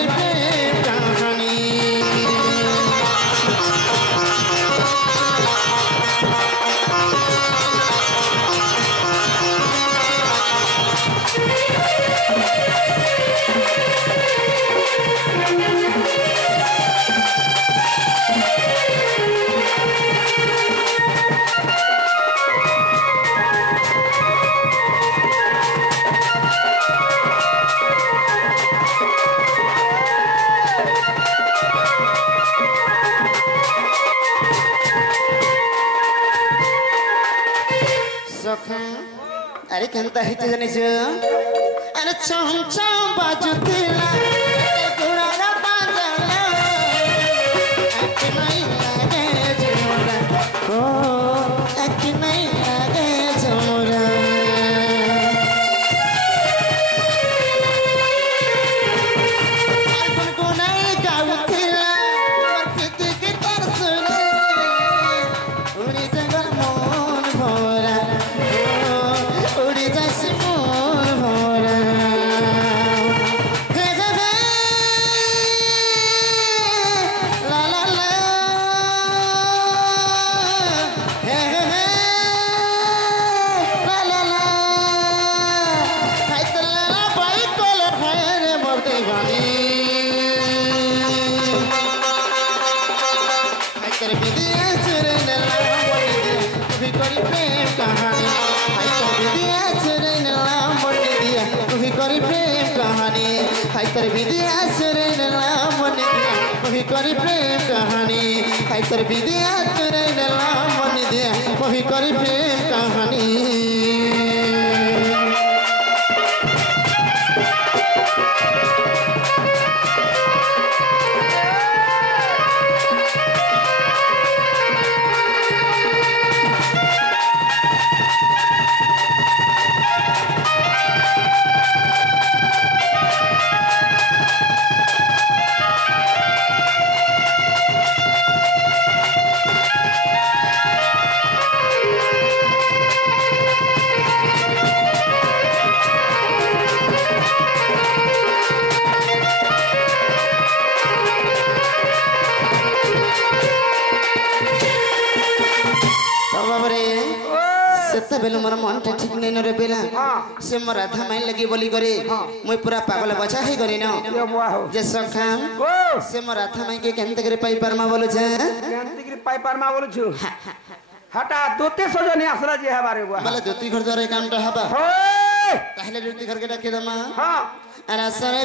करी प्रेम कहानी अरे केनता हिते जानिस अरे छम छम बाजुतिला गुरारा बाजला एक नहीं लागे जोरा ओ एक नहीं लागे जोरा अरे गुनगुनाई गाउतिला मरते के तरसले उड़ी जंगल मन भरा उड़ी जैसे मोर भरा हे हे हे ला ला ला हे हे हे ला ला ला हाय तला ला बाई कोल रे मोरते गानी हाय कर बिदिया चुरे नला बोली भी करी प्रेम कहानी करी प्रेम कहानी हाय तर विद्या सुरे नला मन दिया वही करी प्रेम कहानी हाय तर विद्या सुरे नला मन दिया वही करी प्रेम कहानी बेलु मोर मन ठीक नहीं न रे बेला से मोर राधा माई लगी बोली करे मुई पूरा पागल बचा ही करे न जे सखा से मोर राधा माई के केनते करे पाई परमा बोलु छे केनते करे पाई परमा बोलु छु हटा दोते सजने आसरा जे हबारे बुआ बोले दोती घर द्वारा कामटा हबा हो ताहले दोती घर के डाके दमा हां अरे सरे